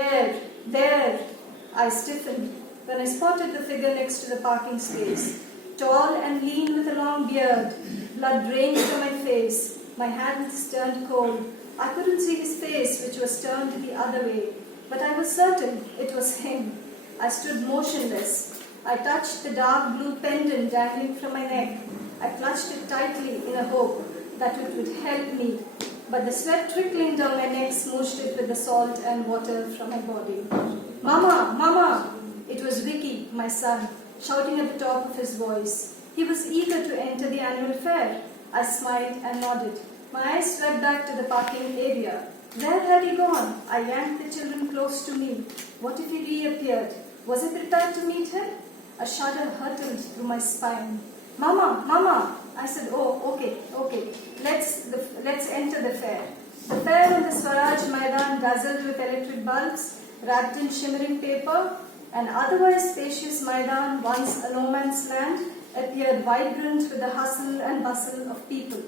There! I stiffened when I spotted the figure next to the parking space. Tall and lean with a long beard, blood drained from my face. My hands turned cold. I couldn't see his face, which was turned the other way, but I was certain it was him. I stood motionless. I touched the dark blue pendant dangling from my neck. I clutched it tightly in a hope that it would help me, but the sweat trickling down my neck smooshed it with the salt and water from my body. Mama! Mama! It was Vicky, my son, shouting at the top of his voice. He was eager to enter the annual fair. I smiled and nodded. My eyes swept back to the parking area. Where had he gone? I yanked the children close to me. What if he reappeared? Was I prepared to meet him? A shudder hurtled through my spine. Mama! Mama! I said, oh, okay. Let's enter the fair. The fair in the Swaraj Maidan dazzled with electric bulbs, wrapped in shimmering paper. An otherwise spacious Maidan, once a no man's land, appeared vibrant with the hustle and bustle of people.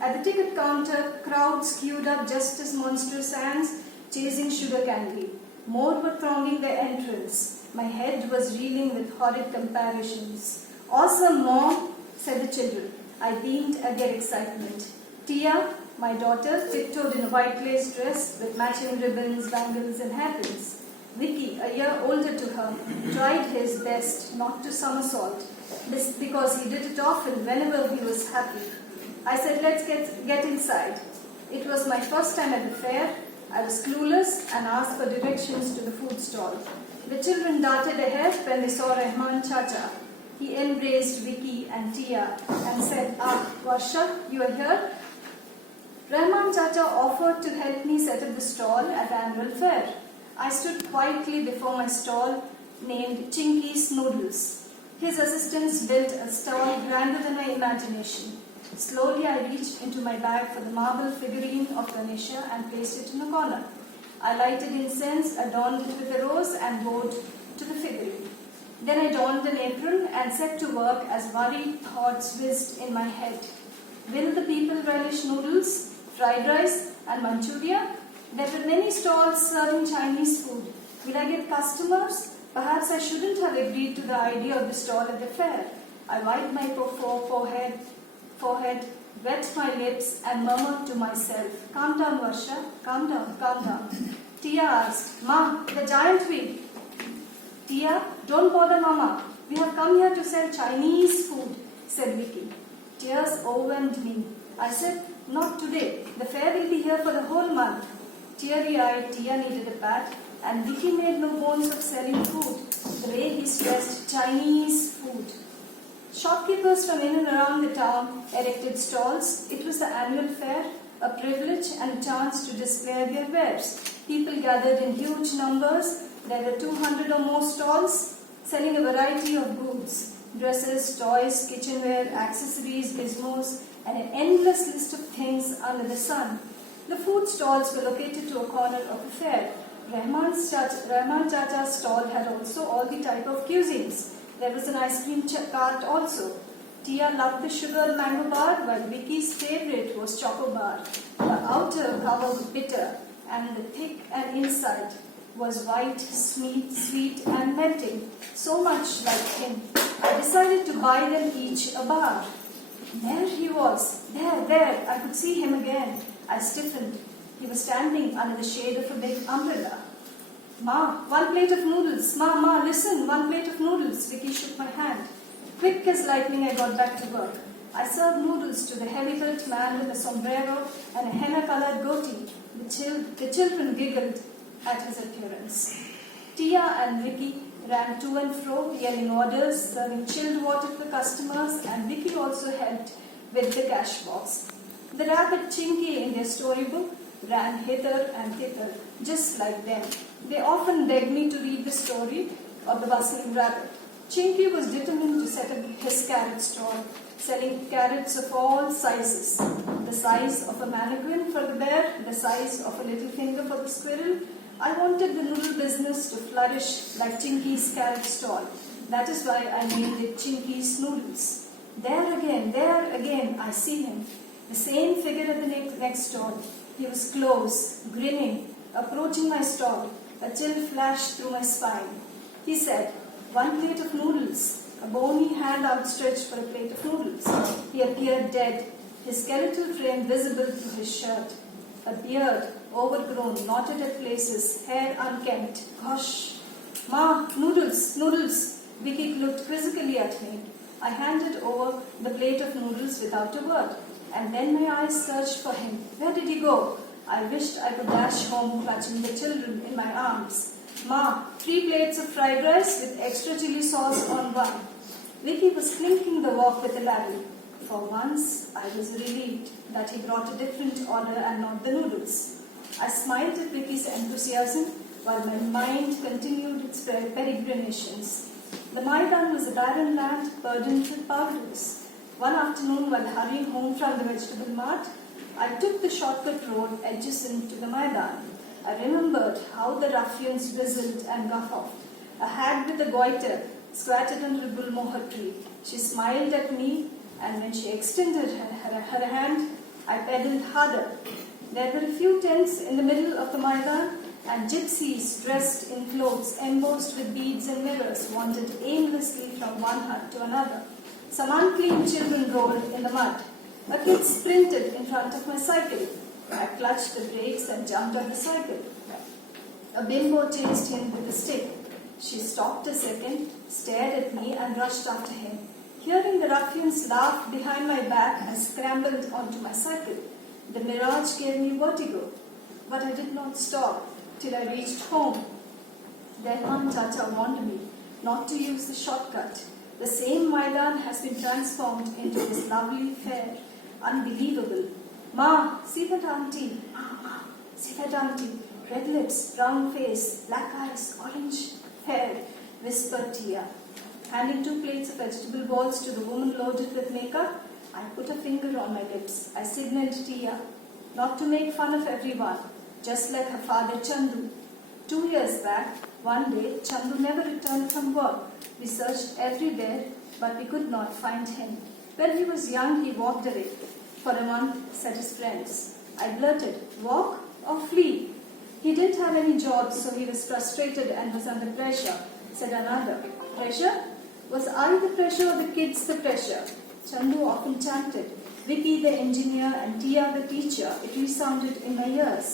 At the ticket counter, crowds queued up just as monstrous ants chasing sugar candy. More were thronging their entrance. My head was reeling with horrid comparisons. Awesome, Mom, said the children. I beamed at their excitement. Tia, my daughter, tiptoed in a white lace dress with matching ribbons, bangles, and hairpins. Vicky, a year older to her, tried his best not to somersault, because he did it often whenever he was happy. I said, let's get inside. It was my first time at the fair. I was clueless and asked for directions to the food stall. The children darted ahead when they saw Rahman Chacha. He embraced Vicky and Tia and said, Varsha, you are here? Rahman Chacha offered to help me set up the stall at the annual fair. I stood quietly before my stall named Chinky's Noodles. His assistants built a stall grander than my imagination. Slowly I reached into my bag for the marble figurine of Ganesha and placed it in a corner. I lighted incense, adorned it with a rose and bowed to the figurine. Then I donned an apron and set to work as worried thoughts whizzed in my head. Will the people relish noodles, fried rice and Manchuria? There were many stalls serving Chinese food. Will I get customers? Perhaps I shouldn't have agreed to the idea of the stall at the fair. I wiped my forehead, wet my lips and murmured to myself, calm down, Varsha, calm down. Tia asked, Ma, the giant wheel. Tia, don't bother Mama. We have come here to sell Chinese food, said Vicky. Tears overwhelmed me. I said, not today. The fair will be here for the whole month. Teary-eyed, Tia needed a pat, and Vicky made no bones of selling food, the way he stressed Chinese food. Shopkeepers from in and around the town erected stalls. It was the annual fair, a privilege and a chance to display their wares. People gathered in huge numbers. There were 200 or more stalls selling a variety of goods, dresses, toys, kitchenware, accessories, gizmos, and an endless list of things under the sun. The food stalls were located to a corner of the fair. Rahman Chacha's stall had also all the type of cuisines. There was an ice cream cart also. Tia loved the sugar mango bar, while Vicky's favorite was choco bar. The outer cover was bitter, and the thick and inside was white, sweet and melting, so much like him. I decided to buy them each a bar. There he was. There. I could see him again. I stiffened. He was standing under the shade of a big umbrella. Ma, one plate of noodles. Ma, listen, one plate of noodles. Vicky shook my hand. Quick as lightning, I got back to work. I served noodles to the heavy-built man with a sombrero and a henna-colored goatee. The children giggled at his appearance. Tia and Vicky ran to and fro, yelling orders, serving chilled water to the customers, and Vicky also helped with the cash box. The rabbit Chinky in their storybook ran hither and thither, just like them. They often begged me to read the story of the bustling rabbit. Chinky was determined to set up his carrot stall, selling carrots of all sizes. The size of a mannequin for the bear, the size of a little finger for the squirrel. I wanted the noodle business to flourish like Chinky's carrot stall. That is why I named it Chinky's Noodles. There again, I see him. The same figure at the next stall. He was close, grinning, approaching my stall. A chill flashed through my spine. He said, "1 plate of noodles." A bony hand outstretched for a plate of noodles. He appeared dead, his skeletal frame visible through his shirt. A beard, overgrown, knotted at places, hair unkempt. Gosh! "Ma, noodles, noodles!" Vicky looked quizzically at me. I handed over the plate of noodles without a word, and then my eyes searched for him. Where did he go? I wished I could dash home, clutching the children in my arms. "Ma, 3 plates of fried rice with extra chili sauce on one." Vicky was clinking the wok with a ladle. For once, I was relieved that he brought a different order and not the noodles. I smiled at Vicky's enthusiasm while my mind continued its peregrinations. The Maidan was a barren land burdened with powders. One afternoon, while hurrying home from the vegetable mart, I took the shortcut road adjacent to the Maidan. I remembered how the ruffians whistled and guffawed. A hag with a goiter squatted under a bull moher tree. She smiled at me, and when she extended her hand, I pedaled harder. There were a few tents in the middle of the Maidan, and gypsies dressed in clothes embossed with beads and mirrors wandered aimlessly from one hut to another. Some unclean children rolled in the mud. A kid sprinted in front of my cycle. I clutched the brakes and jumped on the cycle. A bimbo chased him with a stick. She stopped a second, stared at me, and rushed after him. Hearing the ruffians laugh behind my back, I scrambled onto my cycle. The mirage gave me vertigo, but I did not stop till I reached home. Then Mom Chacha warned me not to use the shortcut. The same Maidan has been transformed into this lovely fair. Unbelievable. "Ma, see that auntie? Ma, see that auntie? Red lips, brown face, black eyes, orange hair," whispered Tia. Handing 2 plates of vegetable balls to the woman loaded with makeup, I put a finger on my lips. I signaled Tia not to make fun of everyone, just like her father Chandu. 2 years back, one day, Chandu never returned from work. We searched everywhere, but we could not find him. When he was young, he walked away. For a month, said his friends. I blurted, "Walk or flee?" He didn't have any job, so he was frustrated and was under pressure, said another. Pressure? Was I the pressure or the kids the pressure? Chandu often chanted. Vicky the engineer and Tia the teacher. It resounded in my ears.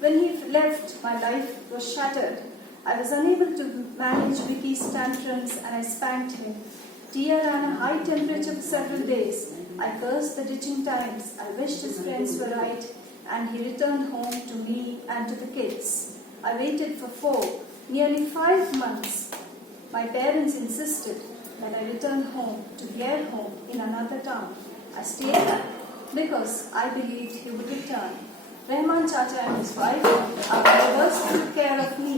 When he left, my life was shattered. I was unable to manage Vicky's tantrums and I spanked him. Tia ran a high temperature for several days. I cursed the ditching times. I wished his friends were right, and he returned home to me and to the kids. I waited for 4, nearly 5 months. My parents insisted that I return home to their home in another town. I stayed there because I believed he would return. Rahman Chacha and his wife, our neighbors, took care of me.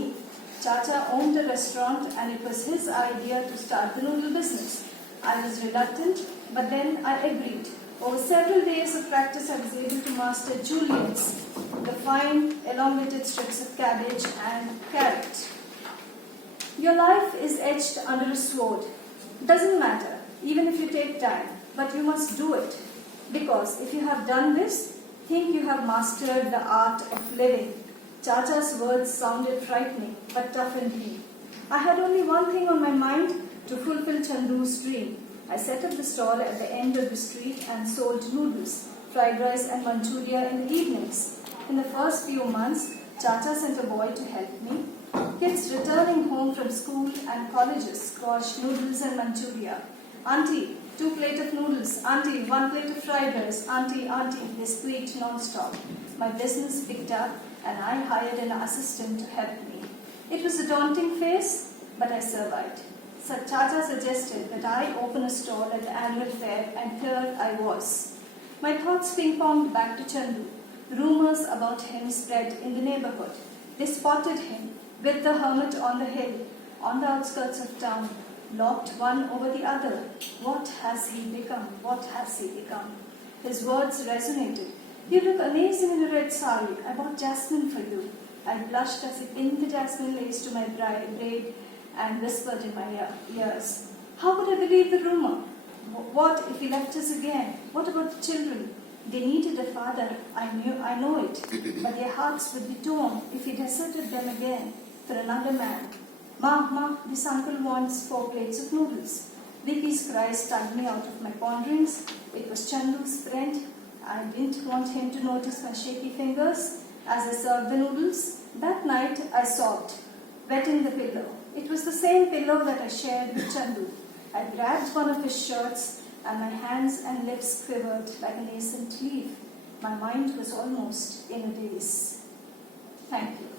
Chacha owned a restaurant and it was his idea to start the noodle business. I was reluctant, but then I agreed. Over several days of practice, I was able to master juliennes, the fine, elongated strips of cabbage and carrot. Your life is etched under a sword. Doesn't matter, even if you take time, but you must do it. Because if you have done this, think you have mastered the art of living. Chacha's words sounded frightening, but toughened me. I had only one thing on my mind, to fulfill Chandu's dream. I set up the stall at the end of the street and sold noodles, fried rice and Manchuria in the evenings. In the first few months, Chacha sent a boy to help me. Kids returning home from school and colleges squashed noodles and Manchuria. "Auntie, 2 plates of noodles. Auntie, 1 plate of fried rice. Auntie, auntie," they squeaked non-stop. My business picked up and I hired an assistant to help me. It was a daunting phase, but I survived. So Chacha suggested that I open a stall at the annual fair, and here I was. My thoughts ping-ponged back to Chandu. Rumors about him spread in the neighborhood. They spotted him with the hermit on the hill, on the outskirts of town, locked one over the other. What has he become? What has he become? His words resonated. "You look amazing in a red sari. I bought jasmine for you." I blushed as he pinned the jasmine lace to my braid and whispered in my ears. How could I believe the rumor? What if he left us again? What about the children? They needed a father, I know it, but their hearts would be torn if he deserted them again. for another man. Ma, this uncle wants 4 plates of noodles. Vicky's cries tugged me out of my ponderings. It was Chandu's friend. I didn't want him to notice my shaky fingers as I served the noodles. That night I sobbed, wetting the pillow. It was the same pillow that I shared with Chandu. I grabbed one of his shirts and my hands and lips quivered like a nascent leaf. My mind was almost in a daze. Thank you.